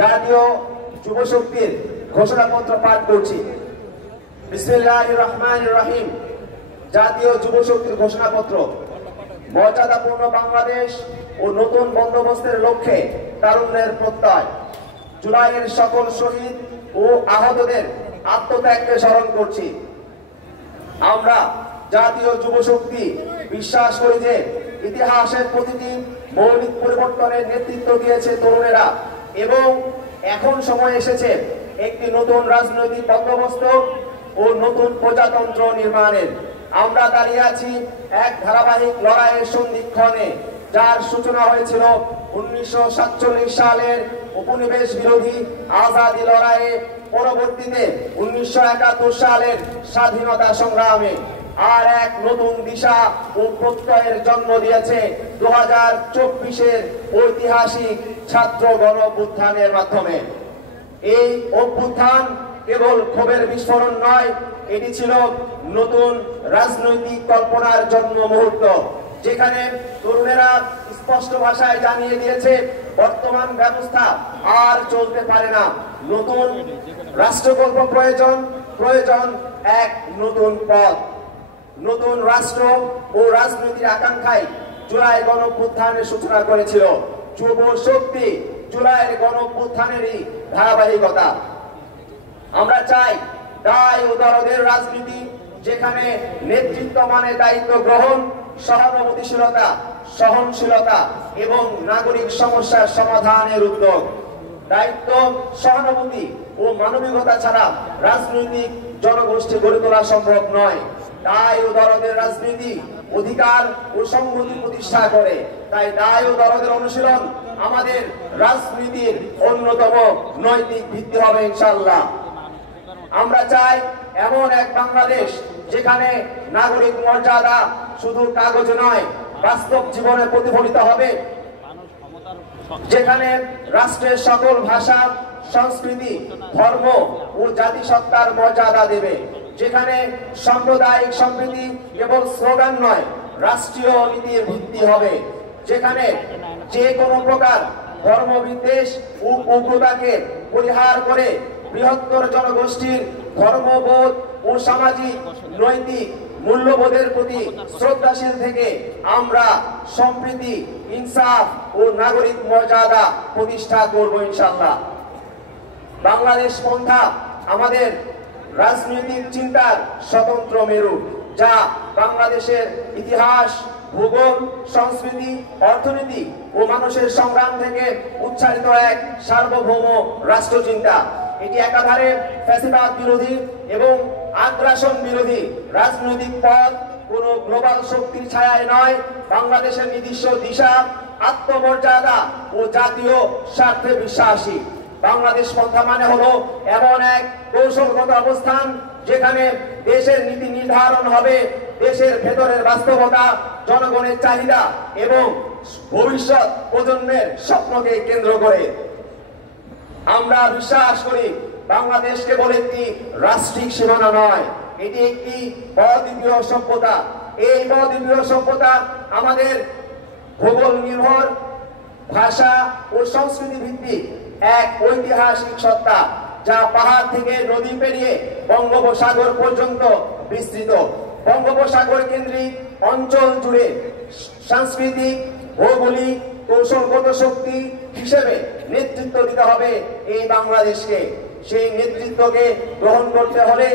জাতীয় যুব শক্তির ঘোষণাপত্র পাঠ করছি। বিসমিল্লাহির রহমানির রহিম। জাতীয় যুব শক্তির ঘোষণাপত্র। মর্যাদাপূর্ণ বাংলাদেশ ও নতুন বন্দোবস্তের লক্ষ্যে তারুণ্যের প্রত্যয়। জুলাইয়ের সকল শহীদ ও আহতদের আত্মত্যাগকে স্মরণ করছি। আমরা জাতীয় যুব শক্তি বিশ্বাস করি যে ইতিহাসের প্রতিটি মৌলিক পরিবর্তনের নেতৃত্ব দিয়েছে তরুণেরা এবং এখন সময় এসেছে একটি নতুন রাজনৈতিক বন্দোবস্ত ও নতুন প্রজাতন্ত্র নির্মাণের। আমরা দাঁড়িয়ে আছি এক ধারাবাহিক লড়াইয়ের সন্ধিক্ষণে, যার সূচনা হয়েছিল 1947 সালের উপনিবেশ বিরোধী আজাদী লড়াইয়ে, পরবর্তীতে 1971 সালের স্বাধীনতা সংগ্রামে, আর এক নতুন দিশা ও প্রত্যয়ের জন্ম দিয়েছে 2024-এর ঐতিহাসিক ছাত্র গণ অভ্যুত্থানের মাধ্যমে। এই অভ্যুত্থান কেবল ক্ষোভের বিস্ফোরণ নয়, এটি ছিল নতুন রাজনৈতিক কল্পনার জন্ম মুহূর্ত, যেখানে তরুণেরা স্পষ্ট ভাষায় জানিয়ে দিয়েছে বর্তমান ব্যবস্থা আর চলতে পারে না। নতুন রাষ্ট্রকল্প প্রয়োজন, প্রয়োজন এক নতুন পথ। নতুন রাষ্ট্র ও রাজনীতির আকাঙ্ক্ষায় জুলাই গণ অভ্যুত্থানের সূচনা করেছিল যুব শক্তি। জুলাইয়ের গণ অভ্যুত্থানেরই ধারাবাহিকতা। আমরা চাই দায় ও দরদের রাজনীতি, যেখানে নেতৃত্ব মানে দায়িত্ব গ্রহণ, সহানুভূতিশীলতা, সহনশীলতা এবং নাগরিক সমস্যার সমাধানের উদ্যোগ। দায়িত্ব, সহানুভূতি ও মানবিকতা ছাড়া রাজনৈতিক জনগোষ্ঠী গড়ে তোলা সম্ভব নয়। দায় ও দরদের রাজনীতি অধিকার ও সংহতি প্রতিষ্ঠা করে। তাই দায় ও দরদের অনুশীলন আমাদের রাজনীতির অন্যতম নৈতিক ভিত্তি হবে ইনশাআল্লাহ। আমরা চাই এমন এক বাংলাদেশ যেখানে নাগরিক মর্যাদা শুধু কাগজে নয়, বাস্তব জীবনে প্রতিফলিত হবে, যেখানে রাষ্ট্রের সকল ভাষা, সংস্কৃতি, ধর্ম ও জাতিসত্তার মর্যাদা দেবে, যেখানে সাম্প্রদায়িক সম্প্রীতি কেবল স্লোগান নয়, রাষ্ট্রীয় নীতির ভিত্তি হবে, যেখানে যে কোনো প্রকার ধর্মবিদ্বেষ ও উগ্রতাকে পরিহার করে বৃহত্তর জনগোষ্ঠীর ধর্মবোধ ও সামাজিক নৈতিক মূল্যবোধের প্রতি শ্রদ্ধাশীল থেকে আমরা সম্প্রীতি, ইনসাফ ও নাগরিক মর্যাদা প্রতিষ্ঠা করব ইনশাআল্লাহ। বাংলাদেশ পন্থা আমাদের রাজনৈতিক চিন্তার স্বতন্ত্র মেরু, যা বাংলাদেশের ইতিহাস, ভূগোল, সংস্কৃতি, অর্থনীতি ও মানুষের সংগ্রাম থেকে উচ্চারিত এক সার্বভৌম রাষ্ট্রচিন্তা। এটি একাধারে ফ্যাসিবাদ বিরোধী এবং আগ্রাসন বিরোধী রাজনৈতিক পথ, কোন গ্লোবাল শক্তির ছায়ায় নয়। বাংলাদেশের নিজস্ব দিশা, আত্মমর্যাদা ও জাতীয় স্বার্থে বিশ্বাসী। বাংলাদেশ পন্থা মানে হলো এমন এক কৌশলগত অবস্থান যেখানে দেশের নীতি নির্ধারণ হবে দেশের ভেতরের বাস্তবতা, জনগণের চাহিদা এবং ভবিষ্যৎ প্রজন্মের স্বপ্নকে কেন্দ্র করে। আমরা বিশ্বাস করি বাংলাদেশ কেবল একটি রাষ্ট্রিক সীমানা নয়, এটি একটি বহুদ্বীপীয় সভ্যতা। এই বহুদ্বীপীয় সভ্যতা আমাদের ভূগোল নির্ভর, ভাষা ও সংস্কৃতি ভিত্তিক এক ঐতিহাসিক সত্তা, যা পাহাড় থেকে নদী পেরিয়ে বঙ্গোপসাগর পর্যন্ত বিস্তৃত। বঙ্গোপসাগর কেন্দ্রিক অঞ্চল জুড়ে সাংস্কৃতিক, ভৌগোলিক, কৌশলগত শক্তি হিসেবে নেতৃত্ব দিতে হবে এই বাংলাদেশকে। সেই নেতৃত্বকে গ্রহণ করতে হলে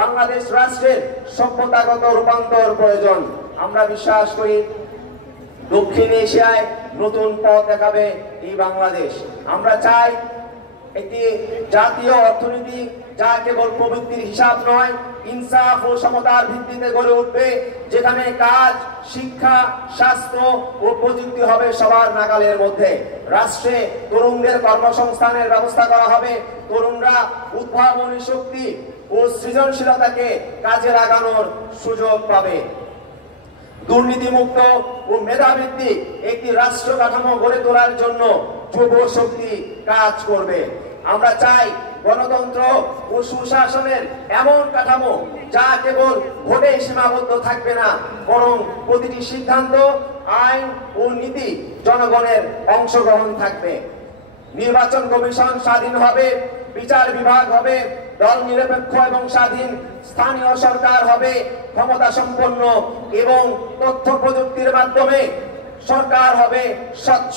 বাংলাদেশ রাষ্ট্রের সভ্যতাগত রূপান্তর প্রয়োজন। আমরা বিশ্বাস করি দক্ষিণ এশিয়ায় নতুন পথ দেখাবে এই বাংলাদেশ। আমরা চাই একটি জাতীয় অর্থনীতি যা কেবল প্রবৃত্তির হিসাব নয়, ইনসাফ ও সমতার ভিত্তিতে গড়ে উঠবে, যেখানে কাজ, শিক্ষা, স্বাস্থ্য ও প্রযুক্তি হবে সবার নাগালের মধ্যে। রাষ্ট্রে তরুণদের কর্মসংস্থানের ব্যবস্থা করা হবে, তরুণরা উদ্ভাবনী শক্তি ও সৃজনশীলতাকে কাজে লাগানোর সুযোগ পাবে। দুর্নীতিমুক্ত ও মেধাভিত্তিক একটি রাষ্ট্র কাঠামো গড়ে তোলার জন্য যুব শক্তি কাজ করবে। আমরা চাই গণতন্ত্র ও সুশাসনের এমন কাঠামো যা কেবল ভোটে সীমাবদ্ধ থাকবে না, বরং প্রতিটি সিদ্ধান্ত, আইন ও নীতি জনগণের অংশগ্রহণ থাকবে। নির্বাচন কমিশন স্বাধীন হবে, বিচার বিভাগ হবে দল নিরপেক্ষ এবং স্বাধীন, স্থানীয় সরকার হবে ক্ষমতা সম্পন্ন এবং তথ্য প্রযুক্তির মাধ্যমে সরকার হবে স্বচ্ছ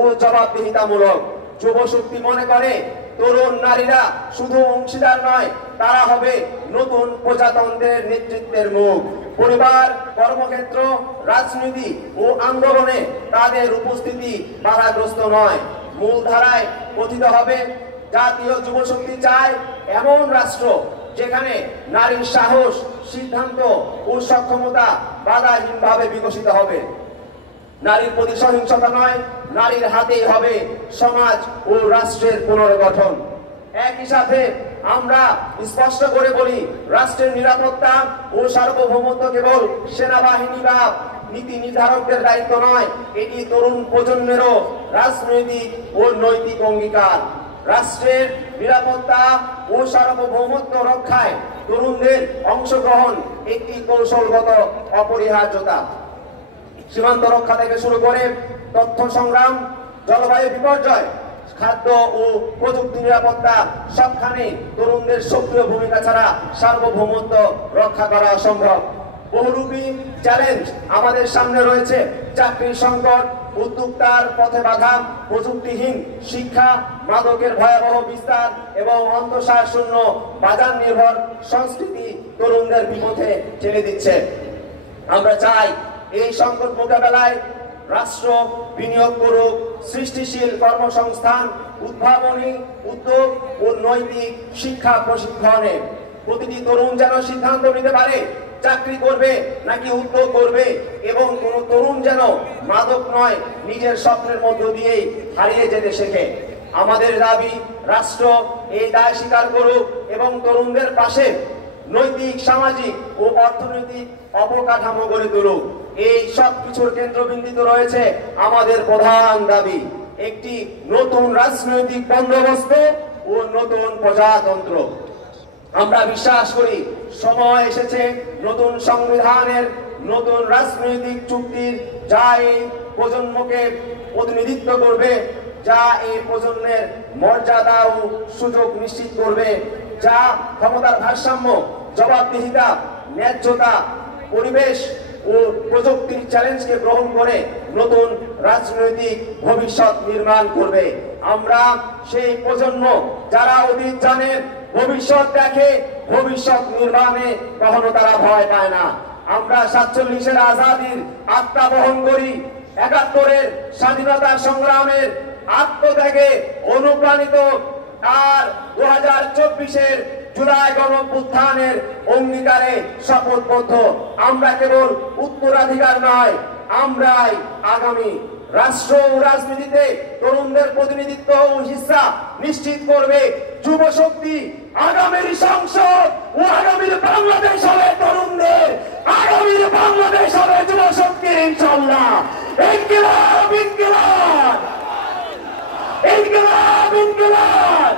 ও জবাবদিহিতামূলক। যুব শক্তি মনে করে তরুণ নারীরা শুধু অংশীদার নয়, তারা হবে নতুন প্রজাতন্ত্রের নেতৃত্বের মুখ। পরিবার, কর্মক্ষেত্র, রাজনীতি ও আন্দোলনে তাদের উপস্থিতি বাধাগ্রস্ত নয়, মূলধারায় কথিত হবে। জাতীয় যুব শক্তি চায় এমন রাষ্ট্র যেখানে নারীর সাহস, সিদ্ধান্ত ও সক্ষমতা বাধাহীনভাবে বিকশিত হবে। নারীর প্রতি সহিংসতা নয়, নারীর হাতেই হবে সমাজ ও রাষ্ট্রের পুনর্গঠন। একই সাথে আমরা স্পষ্ট করে বলি, রাষ্ট্রের নিরাপত্তা ও সার্বভৌমত্ব কেবল সেনাবাহিনী বা নীতি নির্ধারকদের দায়িত্ব নয়, এটি তরুণ প্রজন্মেরও রাজনৈতিক ও নৈতিক অঙ্গীকার। রাষ্ট্রের নিরাপত্তা ও সার্বভৌমত্ব রক্ষায় তরুণদের অংশগ্রহণ একটি কৌশলগত অপরিহার্যতা। সীমান্ত রক্ষা থেকে শুরু করে তথ্য সংগ্রাম, জলবায়ু বিপর্যয়, খাদ্য ও প্রযুক্তি নিরাপত্তা, সবখানে তরুণদের সক্রিয় ভূমিকা ছাড়া সার্বভৌমত্ব রক্ষা করা অসম্ভব। বহুরূপী চ্যালেঞ্জ আমাদের সামনে রয়েছে: চাকরির সংকট, উদ্যোক্তার পথে বাধা, প্রযুক্তিহীন শিক্ষা, মাদকের ভয়াবহ বিস্তার এবং অন্তঃসার শূন্য বাজার নির্ভর সংস্কৃতি তরুণদের বিপথে ঠেলে দিচ্ছে। আমরা চাই এই সংকট মোকাবেলায় রাষ্ট্র বিনিয়োগ করুক সৃষ্টিশীল কর্মসংস্থান, উদ্ভাবনী উদ্যোগ ও নৈতিক শিক্ষা প্রশিক্ষণে। প্রতিটি তরুণ যেন সিদ্ধান্ত নিতে পারে চাকরি করবে নাকি উদ্যোগ করবে, এবং কোন তরুণ যেন মাদক নয়, নিজের স্বপ্নের মধ্য দিয়েই হারিয়ে যেতে শেখে। আমাদের দাবি, রাষ্ট্র এই দায় স্বীকার করুক এবং তরুণদের পাশে নৈতিক, সামাজিক ও অর্থনৈতিক অবকাঠামো গড়ে তুলুক। এই সব কিছুর কেন্দ্রবিন্দুতে রয়েছে আমাদের প্রধান দাবি: একটি নতুন রাজনৈতিক বন্দোবস্ত ও নতুন প্রজাতন্ত্র। আমরা বিশ্বাস করি সময় এসেছে নতুন সংবিধানের, নতুন রাজনৈতিক চুক্তির, যা এই প্রজন্মকে প্রতিনিধিত্ব করবে, যা এই প্রজন্মের মর্যাদা ও সুযোগ নিশ্চিত করবে, যা ক্ষমতার ভারসাম্য, জবাবদিহিতা, ন্যায্যতা, পরিবেশ ও প্রযুক্তির চ্যালেঞ্জকে গ্রহণ করে নতুন রাজনৈতিক ভবিষ্যৎ নির্মাণ করবে। আমরা সেই প্রজন্ম যারা অতীত জানে, ভবিষ্যৎ দেখে, ভবিষ্যৎ নির্মাণে কখনো তারা ভয় পায় না। আমরা 47-এর আজাদির আত্মা বহন করি, 71-এর স্বাধীনতা সংগ্রামের আত্মত্যাগে অনুপ্রাণিত, আর 2024-এর জুলাই গণঅভ্যুত্থানের অঙ্গীকারে শপথবদ্ধ। আমরা কেবল উত্তরাধিকার নয়, আমরাই আগামী। রাষ্ট্র ও রাজনীতিতে তরুণদের প্রতিনিধিত্ব ও হিস্সা নিশ্চিত করবে যুব শক্তি। আগামীর সংসদ ও আগামীর বাংলাদেশ হবে তরুণদের, আগামীর বাংলাদেশ হবে যুব শক্তির, ইনশাআল্লাহ। ইনকিলাব, ইনকিলাব, ইনকিলাব, ইনকিলাব।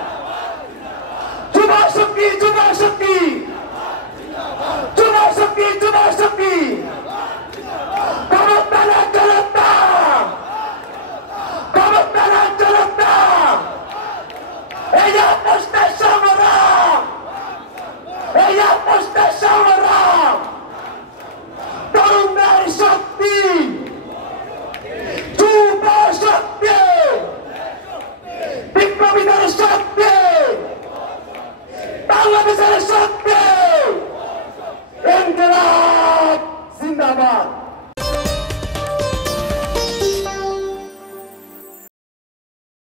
যুব শক্তি, যুব শক্তি, যুব শক্তি, যুব শক্তি। ক্ষমতার জনতা, ক্ষমতার জনতা। এই আপোষের সংগ্রাম, এই আপোষের সংগ্রাম। তরুণদের শক্তি, যুব শক্তি, বিপ্লবীদের শক্তি, বাংলাদেশের শক্তি। ইনকিলাব।